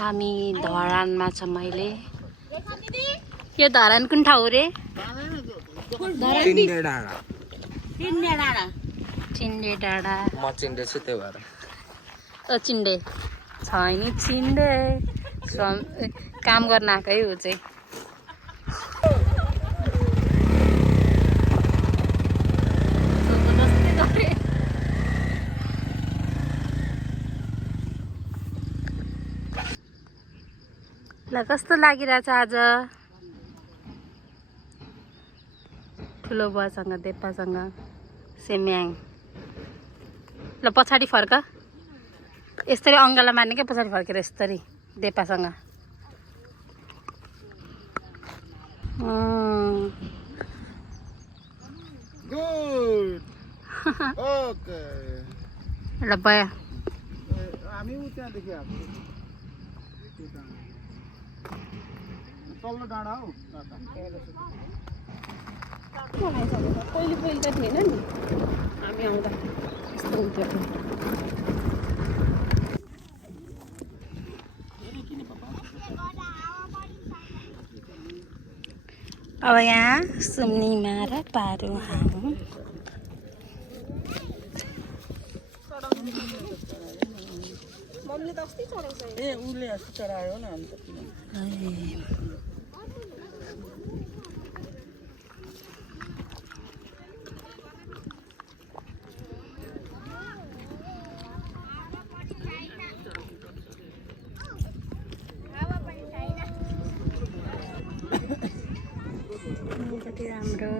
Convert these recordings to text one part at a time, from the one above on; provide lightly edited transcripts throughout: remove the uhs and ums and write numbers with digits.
हामी धरानमा छौँ अहिले। यो धरान कुन ठाउँ रे? चिन्डे डाँडा। म चिन्डे छु त्यही भएर। चिन्डे छैन चिन्डे काम गर्न आएकै हो चाहिँ। ल कस्तो लागिरहेछ आज ठुलो बुवासँग देप्पासँग सेम्याङ। ल पछाडि फर्क, यसरी अङ्गाला मार्ने क्या, पछाडि फर्केर यसरी देप्पासँग। गुड ओके ल भयो। हामी उ त्यहाँदेखि आएको तल्लो डाँडा हौ। पहिले त थिएन नि हामी आउँदा यस्तो हुन्थ्यो। अब यहाँ सुम्निमा र पारू हाम। ए उसले अस्ति चढायो न अन्त कति राम्रो।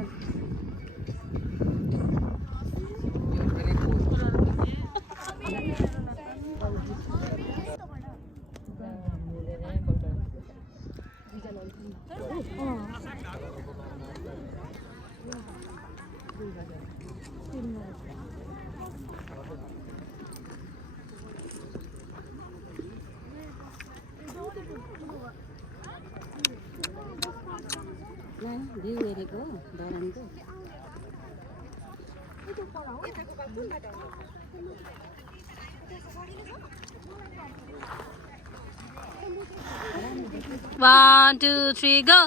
भ्यू हेरेको धरानको। One, 2, 3, go!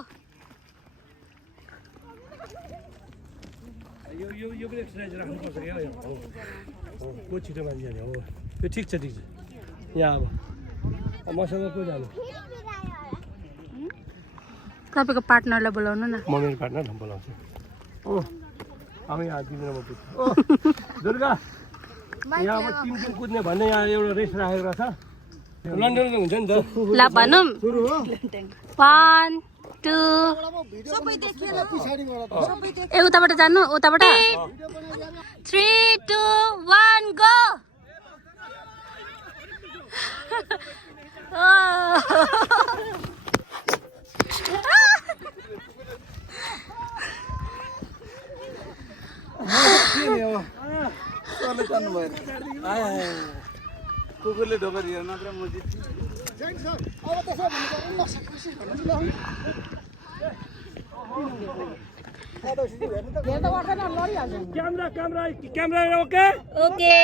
यो पनि एक्सर्साइज राख्नुपर्छ क्या। हो को छिटो मान्छे जाने हो यो ठिक छ यहाँ। अब मसँग को जानु? तपाईँको पार्टनरलाई बोलाउनु न। म मेरो पार्टनर बोलाउँछु। ओ अब यहाँ दिँदैन म कुद्छु। ओ दुर्गा यहाँ अब टिम कुद्ने भन्ने यहाँ एउटा रेस राखेको रहेछ। लन्डनमा हुन्छ नि त। ल भनौँ 1, 2 ए उताबाट जानु उताबाट 3, 2, 1 गो। कुकुरले ढोकर दियो नत्र म जित्छु। Camera okay okay.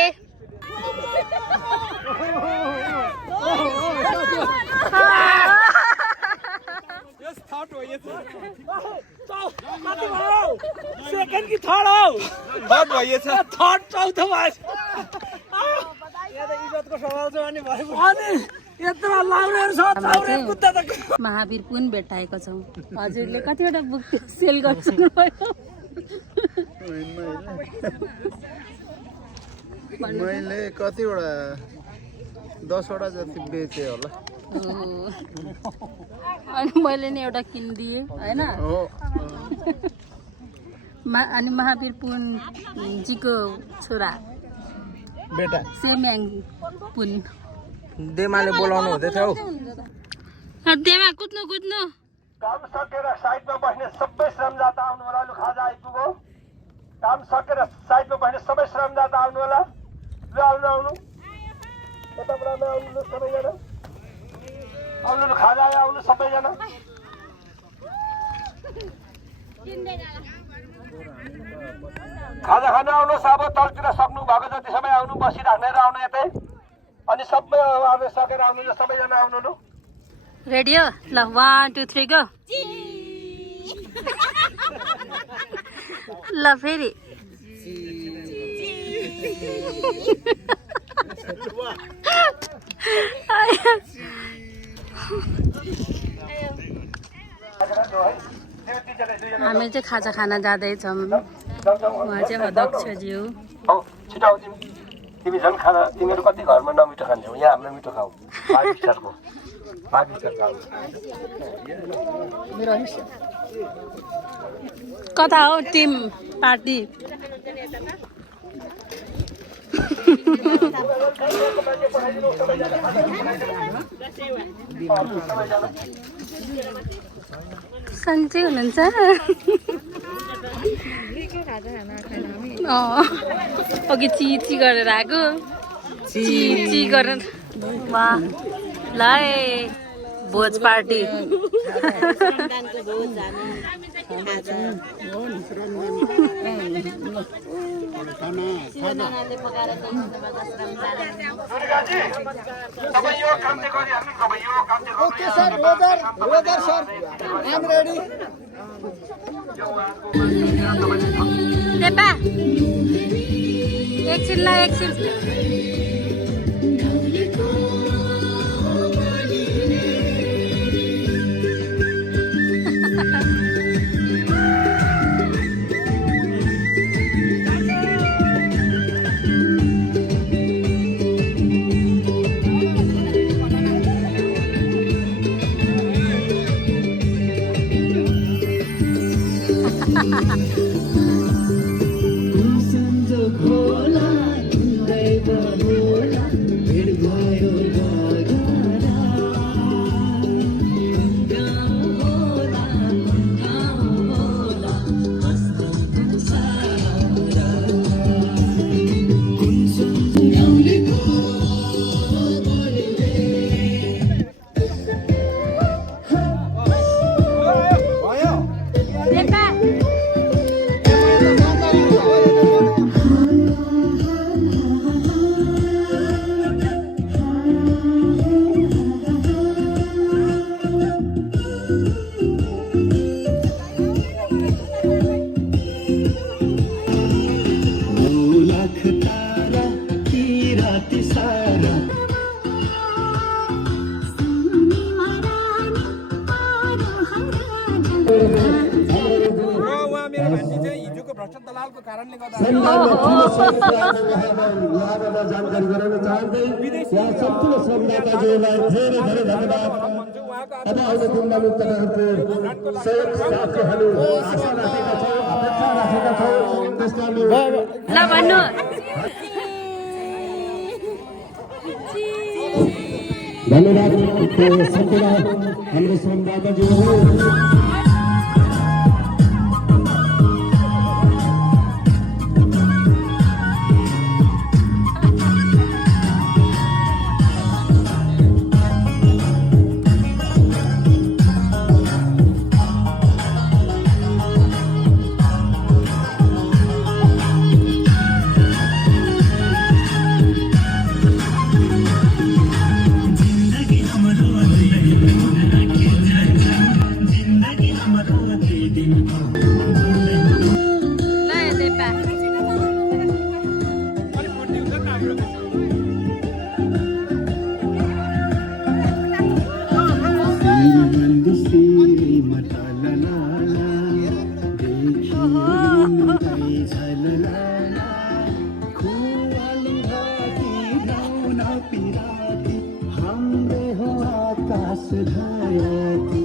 सेकेन्ड कि थर्ड हौ? थर्ड भइएछ। थर्ड चौथो भयो। इज्जतको सवाल छ अनि भयो। अनि यत्रो लाउरेर छ चाउरे कुद्दा त महावीर पुन भेटाएको छौँ। हजुरले कतिवटा बुक सेल गर्नुभयो? मैले कतिवटा 10 वटा जति बेचे होला। अनि मैले नि एउटा किनिदिएँ होइन। अनि महावीर पुन जीको छोरा बेटा सेम्याङ पुन देमाले बोलाउनु हुँदै थियो। देमा कुद्नु कुद्नु। काम सकेर साइडमा बस्ने सबै श्रमदाता आउनु होला। लु खाजा आइपुग्यो। काम सकेर साइडमा बस्ने सबै श्रमदाता आउनु होला। ल आउनु आउनु कताबाट आउनु लु सबैजना आउनु। लु खाजा आउनु सबैजना। खाजा खान आउनुहोस्। अब तलतिर सक्नु भएको जति सबै आउनु बसिराख्ने र आउनु यतै। अनि सबै अब सकेर आउनु सबैजना आउनु लु। रेडी हो ल 1 2 3 गो ल फेरि हामी चाहिँ खाजा खान जाँदैछौँ उहाँ चाहिँ अध्यक्षज्यू औ छिटो आऊ तिमी झन् खाना तिमीहरू कति घरमा नमिठो खान्छौ यहाँ हाम्रो मिठो खाऊ 5 स्टारको 5 स्टारको कता हो टिम पार्टी सन्चै हुनुहुन्छ अघि ची गरेर आएको ची गरेर वाह ल भोज party okay sir whether sir I am ready देपा एकछिन ल एकछिन जानकारी गराउन चाहन्दै यहाँ सम्पूर्ण श्रमदाताज्यूलाई धेरै धेरै धन्यवाद अब अहिले गुम्बा मुक्तकहरूको सहयोग साथको हामी आशा राखेका छौँ अपेक्षा राखेका छौँ त्यसका ल भन्नु धन्यवाद सम्पूर्ण हाम्रो श्रमदाताज्यूहरू हमरे हो आकाश धाया